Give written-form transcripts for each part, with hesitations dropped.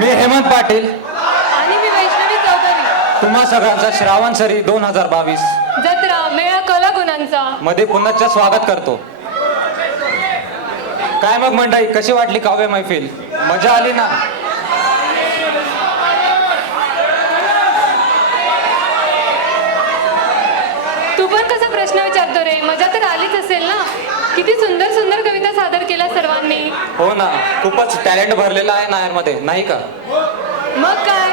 मी हेमंत पाटील आणि मी वैष्णवी चौधरी. तुम्हा सगळ्यांचा श्रावण सरी 2022 जत्रा मेळा कला गुणांचा मध्ये पुन्हा स्वागत करतो. काय मग मंडळी, कशी वाटली काव्य मैफिल? मजा आली ना? तू पण कसा प्रश्न विचारतो रे? मजा तर आलीच असेल ना. किती सुंदर सुंदर कविता सादर केल्या सर्वांनी. हो ना, खूपच टॅलेंट भरलेला आहे नायरमध्ये, नाही का? मग काय,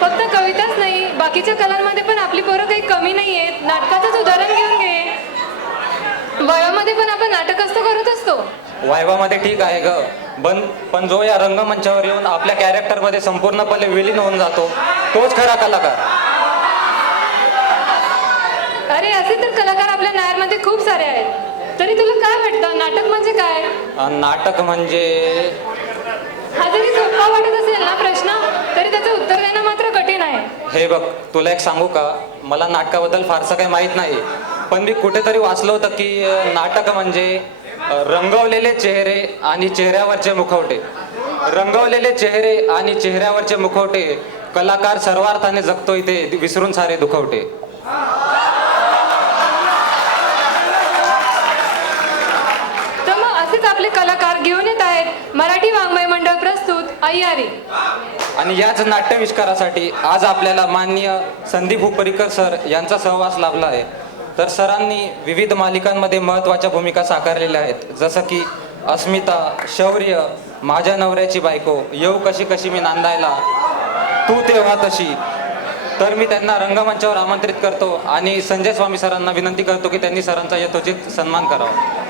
फक्त कविताच नाही, बाकीच्या कलांमध्ये पण आपली पोरं काही कमी नाही आहेत. नाटकाचंच उदाहरण घेऊन घे. वयामध्ये पण आपण नाटक असतो करत असतो. वायवामध्ये ठीक आहे ग, पण जो या रंगमंचावर येऊन आपल्या कॅरेक्टरमध्ये संपूर्णपणे विलीन होऊन जातो, तोच खरा कलाकार. अरे असे तर कलाकार आपल्या नायरमध्ये खूप सारे आहेत. तरी तुला काय वाटतं, नाटक म्हणजे काय? नाटक म्हणजे हा जरी सोपा वाटत असेल ना प्रश्न, तरी त्याचं उत्तर देणं मात्र कठीण आहे. हे बघ, तुला एक सांगू का, मला नाटकाबद्दल फारसं काही माहीत नाही, पण मी कुठेतरी वाचलं होतं की नाटक म्हणजे रंगवलेले चेहरे आणि चेहऱ्यावरचे मुखवटे. रंगवलेले चेहरे आणि चेहऱ्यावरचे मुखवटे, कलाकार सर्वार्थाने जगतोय ते विसरून सारे दुखवटे. तर मग असेच आपले कलाकार घेऊन येत आहेत मराठी वाङ्मय मंडळ प्रस्तुत अय्यारी. आणि याच नाट्यविष्कारासाठी आज आपल्याला माननीय संदीप हुपरीकर सर यांचा सहवास लाभला आहे. तर सरांनी विविध मालिकांमध्ये महत्त्वाच्या भूमिका साकारलेल्या आहेत, जसं की अस्मिता, शौर्य, माझ्या नवऱ्याची बायको, येऊ कशी कशी मी नांदायला, तू तेव्हा तशी. तर मी त्यांना रंगमंचावर आमंत्रित करतो आणि संजय स्वामी सरांना विनंती करतो की त्यांनी सरांचा यथोचित सन्मान करावा.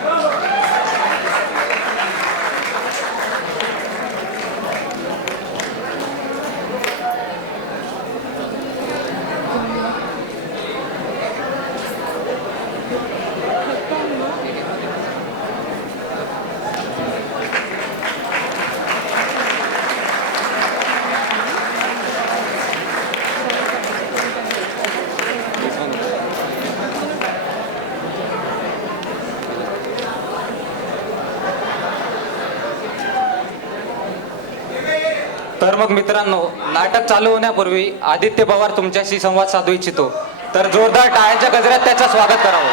तर मग मित्रांनो, नाटक चालू होण्यापूर्वी आदित्य पवार तुमच्याशी संवाद साधू इच्छितो. तर जोरदार टाळ्यांच्या गजरात त्याचं स्वागत करावं.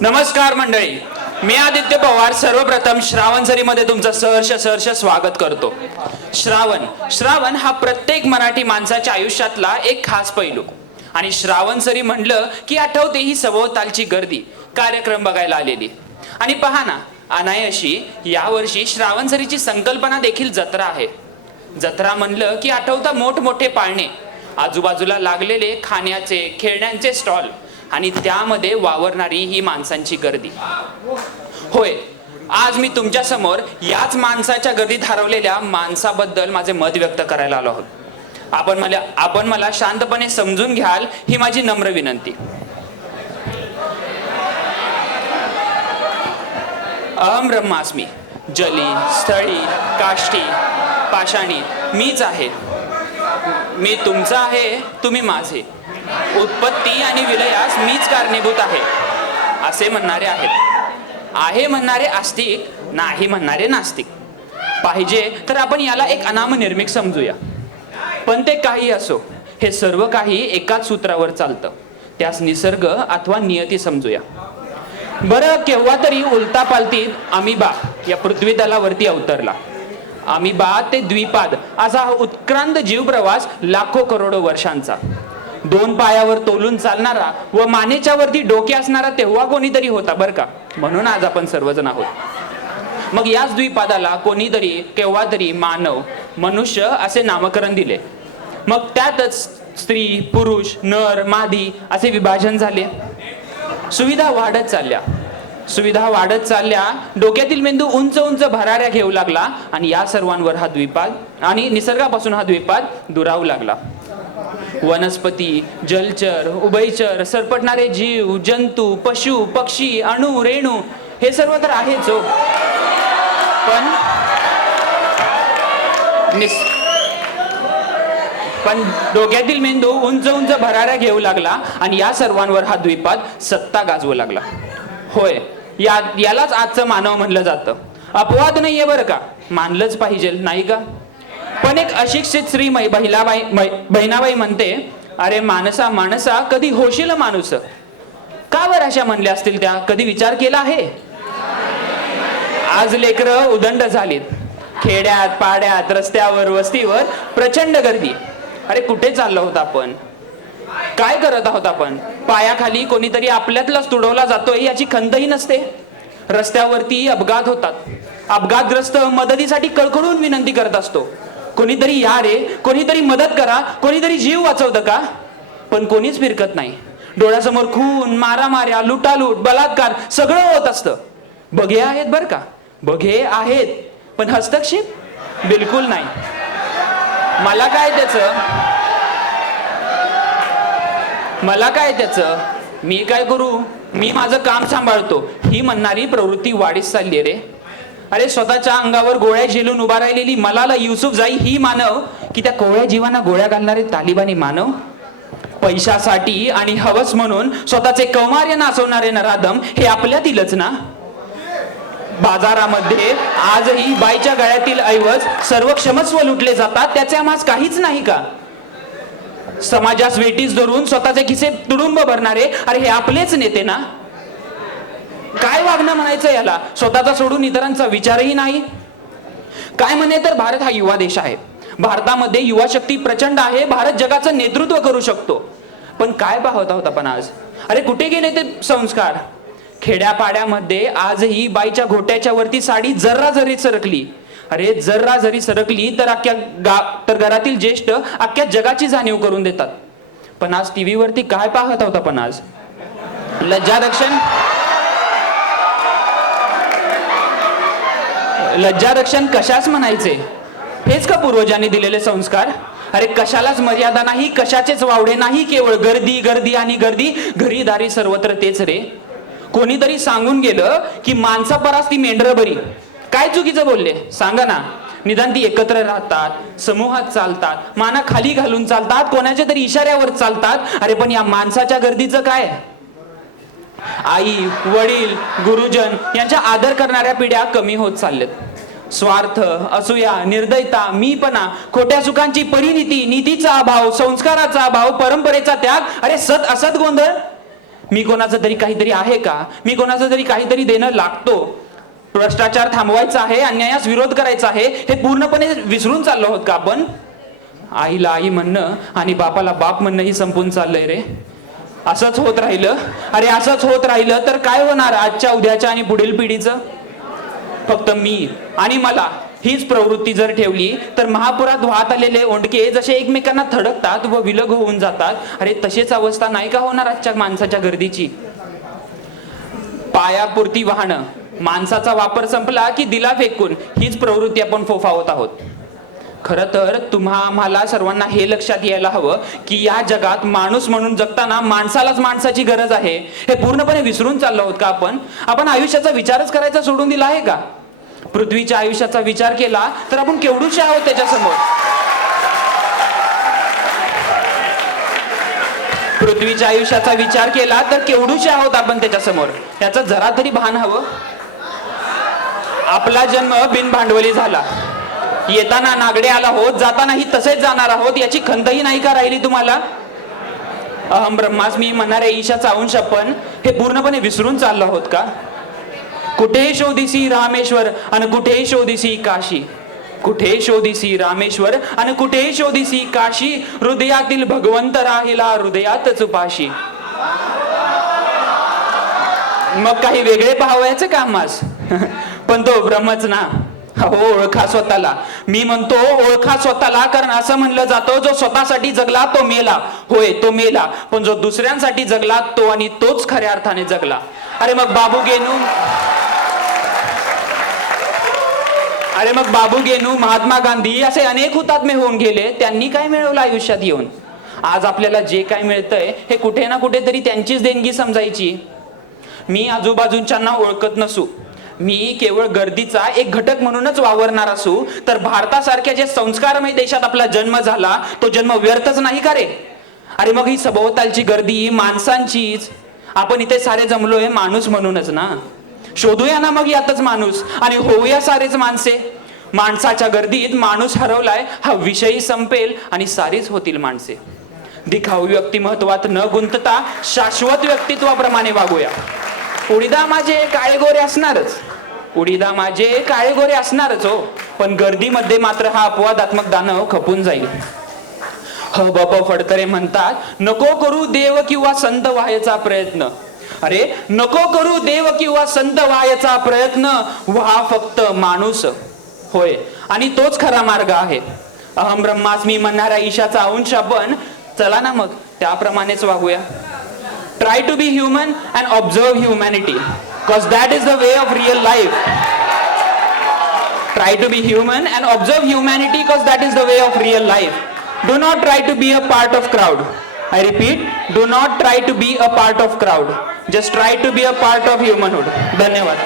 नमस्कार मंडळी, मी आदित्य पवार सर्वप्रथम श्रावण सरीमध्ये तुमचं सहर्ष स्वागत करतो. श्रावण हा प्रत्येक मराठी माणसाच्या आयुष्यातला एक खास पैलू. आणि श्रावण सरी म्हणलं की आठवते ही सभोवतालची गर्दी, कार्यक्रम बघायला आलेली. आणि पहा ना, अनायाशी यावर्षी श्रावण सरीची संकल्पना देखील जत्रा आहे. जत्रा म्हणलं की आठवता मोठमोठे पाळणे, आजूबाजूला लागलेले खाण्याचे खेळण्यांचे स्टॉल आणि त्यामध्ये वावरणारी ही माणसांची गर्दी. होय, आज मी तुमच्या समोर याच माणसाच्या गर्दीत हरवलेल्या माणसाबद्दल माझे मत व्यक्त करायला आलो आहोत. आपण मला शांतपणे समजून घ्याल ही माझी नम्र विनंती. अहम ब्रह्मास्मी, जली स्थळी काष्ठी पाषाणी मीच आहे. मी तुमचा आहे, तुम्ही माझे. उत्पत्ती आणि विलयास मीच कारणीभूत आहे असे म्हणणारे आहेत. आहे म्हणणारे आस्तिक, नाही म्हणणारे नास्तिक. पाहिजे तर आपण याला एक अनामनिर्मिक समजूया. पण ते काही असो, हे सर्व काही एकाच सूत्रावर चालतं. त्यास निसर्ग अथवा नियती समजूया. बरं, केव्हा तरी उलटा पालतीत अमिबा या पृथ्वी तलावरती अवतरला. अमिबा ते द्विपाद असा हा उत्क्रांत जीवप्रवास लाखो करोडो वर्षांचा. 2 पायावर तोलून चालणारा व मानेच्या वरती डोके असणारा तेव्हा कोणीतरी होता बरं का. म्हणून आज आपण सर्वजण आहोत. मग याच द्विपादाला कोणीतरी केव्हा तरी मानव, मनुष्य असे नामकरण दिले. मग त्यातच स्त्री, पुरुष, नर, मादी असे विभाजन झाले. सुविधा वाढत चालल्या. डोक्यातील मेंदू उंच उंच भराऱ्या घेऊ लागला आणि या सर्वांवर हा द्विपाद आणि निसर्गापासून हा द्विपाद दुरावू लागला. वनस्पती, जलचर, उभयचर, सरपटणारे जीव, जंतू, पशु, पक्षी, अणु, रेणू हे सर्व तर आहेच हो. पण पण डोक्यातील मेंदू उंच उंच भराऱ्या घेऊ लागला आणि या सर्वांवर हा द्वीपात सत्ता गाजवू लागला. होय, यालाच आजचं मानव म्हणलं जातं. अपवाद नाहीये बरं का, मानलंच पाहिजे नाही का. पण एक अशिक्षित स्त्री बहिणाबाई म्हणते, अरे माणसा माणसा कधी होशील माणूस. का बरं अशा म्हणल्या असतील त्या, कधी विचार केला आहे? आज लेकरं उदंड झालीत. खेड्यात पाड्यात रस्त्यावर वस्तीवर प्रचंड गर्दी. अरे कुठे चाललो आहोत आपण, काय करत आहोत आपण? पायाखाली कोणीतरी आपल्यातलाच तुडवला जातोय याची खंतही नसते. रस्त्यावरती अपघात होतात. अपघातग्रस्त मदतीसाठी कळकळून विनंती करत असतो, कोणीतरी या रे, कोणीतरी मदत करा, कोणीतरी जीव वाचवतं का? पण कोणीच फिरकत नाही. डोळ्यासमोर खून, मारामाऱ्या, लुटालूट, बलात्कार सगळं होत असतं. बघे आहेत बरं का, बघे आहेत, पण हस्तक्षेप बिलकुल नाही. मला काय त्याचं, मी काय करू, मी माझं काम सांभाळतो, ही म्हणणारी प्रवृत्ती वाढीस चालली रे. अरे स्वतःच्या अंगावर गोळ्या झेलून उभा राहिलेली मलाला युसुफजाई ही मानव, की त्या कोवळ्या जीवांना गोळ्या घालणारे तालिबानी मानव? पैशासाठी आणि हवस म्हणून स्वतःचे कौमार्य नाचवणारे नराधम हे आपल्यातीलच ना. बाजारामध्ये आजही बाईच्या गळ्यातील ऐवज सर्व क्षमस्व लुटले जातात, त्याचे आम्हास काहीच नाही का? समाजास वेटीस धरून स्वतःचे खिसे तुडुंब भरणारे, अरे हे आपलेच नेते ना. काय वागणं म्हणायचं याला, स्वतःचा सोडून इतरांचा विचारही नाही. काय म्हणे तर भारत हा युवा देश आहे. भारतामध्ये युवा शक्ती प्रचंड आहे. भारत जगाचं नेतृत्व करू शकतो. पण काय पाहत आहोत आपण आज? अरे कुठे गेले ते संस्कार? खेड्यापाड्यामध्ये आजही बाईच्या घोट्याच्या वरती साडी जर्रा जरी सरकली, अरे जर्रा जरी सरकली तर घरातील ज्येष्ठ अख्ख्या जगाची जाणीव करून देतात. पण आज टीव्ही वरती काय पाहत आहोत आपण आज? लज्जारक्षण कशाच म्हणायचे? हेच का पूर्वजांनी दिलेले संस्कार? अरे कशालाच मर्यादा नाही, कशाचेच वावडे नाही, केवळ गर्दी गर्दी आणि गर्दी, घरी दारी सर्वत्र तेच रे. कोणीतरी सांगून गेलं की माणसा परास ती मेंढरं बरी. काय चुकीचं बोलले सांगा ना. निदान ती एकत्र राहतात, समूहात चालतात, माना खाली घालून चालतात, कोणाच्या तरी इशाऱ्यावर चालतात. अरे पण या माणसाच्या गर्दीचं काय? आई वडील गुरुजन यांच्या आदर करणाऱ्या पिढ्या कमी होत चालल्यात. स्वार्थ, असूया, निर्दयता, मीपणा, खोट्या सुखांची परिणिती, नीतीचा अभाव, संस्काराचा अभाव, परंपरेचा त्याग, अरे सत असत गोंधळ. मी कोणाचं तरी काहीतरी आहे का, मी कोणाचं तरी काहीतरी देणं लागतो, भ्रष्टाचार थांबवायचा आहे, अन्यायास विरोध करायचा आहे, हे पूर्णपणे विसरून चाललो आहोत का आपण? आईला आई म्हणणं आणि बापाला बाप म्हणणंही संपून चाललंय रे. असंच होत राहिलं, अरे असंच होत राहिलं तर काय होणार आजच्या उद्याच्या आणि पुढील पिढीचं? फक्त मी आणि मला हीच प्रवृत्ती जर ठेवली तर महापुरात वाहत आलेले ओंडके जसे एकमेकांना थडकतात व विलग होऊन जातात, अरे तशीच अवस्था नाही का होणार आजच्या माणसाच्या गर्दीची? पायापुरती वाहनं, माणसाचा वापर संपला की दिला फेकून, हीच प्रवृत्ती आपण फोफावत आहोत. खरं तर आम्हाला सर्वांना हे लक्षात यायला हवं की या जगात माणूस म्हणून जगताना माणसालाच माणसाची गरज आहे. हे पूर्णपणे विसरून चाललो आहोत का आपण आयुष्याचा विचारच करायचा सोडून दिला आहे का? पृथ्वीच्या आयुष्याचा विचार केला तर आपण केवढूशे आहोत त्याच्यासमोर. पृथ्वीच्या आयुष्याचा विचार केला तर केवढूशे आहोत आपण त्याच्यासमोर, याचं जरा तरी भान हवं. आपला जन्म बिनभांडवली झाला. येताना नागडे आला आहोत, जातानाही तसेच जाणार आहोत, याची खंतही नाही का राहिली तुम्हाला? अहम ब्रह्मास्मी म्हणणारे ईशाचा अंश आपण हे पूर्णपणे विसरून चाललो आहोत का? कुठे शोधिसी रामेश्वर आणि कुठे शोधिसी काशी, कुठे शोधिसी रामेश्वर आणि कुठे शोधिसी काशी, हृदयातील भगवंत राहिला हृदयातच उपाशी. मग काही वेगळे पाहावयाचे का आम्हास? पण तो ब्रह्मच ना. हो, ओळखा स्वतःला. मी म्हणतो ओळखा स्वतःला, कारण असं म्हणलं जातं जो स्वतःसाठी जगला तो मेला. होय तो मेला, पण जो दुसऱ्यांसाठी जगला तो आणि तोच खऱ्या अर्थाने जगला. अरे मग बाबू गेनू, महात्मा गांधी असे अनेक हुतात्मे होऊन गेले. त्यांनी काय मिळवलं आयुष्यात येऊन? आज आपल्याला जे काय मिळतंय हे कुठे ना कुठेतरी त्यांचीच देणगी समजायची. मी आजूबाजूच्यांना ओळखत नसू, मी केवळ गर्दीचा एक घटक म्हणूनच वावरणार असू तर भारतासारख्या जे संस्कारमय देशात आपला जन्म झाला तो जन्म व्यर्थच नाही का रे? अरे मग ही सभोवतालची गर्दी माणसांचीच, आपण इथे सारे जमलोय माणूस म्हणूनच ना. शोधूया ना मग यातच माणूस आणि होऊया सारेच माणसे. माणसाच्या गर्दीत माणूस हरवलाय हा विषयी संपेल आणि सारीच होतील माणसे. दिखाऊ व्यक्तिमत्वात न गुंतता शाश्वत व्यक्तित्वाप्रमाणे वागूया. उडीदा माझे काळे गोरे असणारच, उडीदा माझे काळे गोरे असणारच हो, पण गर्दीमध्ये मात्र हा अपवादात्मक दानव खपून जाईल. बप फडतरे म्हणतात, नको करू देव किंवा संत व्हायचा प्रयत्न. अरे नको करू देव किंवा संत व्हायचा प्रयत्न, व्हा फक्त माणूस. होय, आणि तोच खरा मार्ग आहे. अहम ब्रह्मास्मी म्हणणाऱ्या ईशाचा अंश आपण, चला ना मग त्याप्रमाणेच वागूया. Try to be human and observe humanity, because that is the way of real life. Try to be human and observe humanity because that is the way of real life. Do not try to be a part of crowd. I repeat, do not try to be a part of crowd. Just try to be a part of humanhood. धन्यवाद.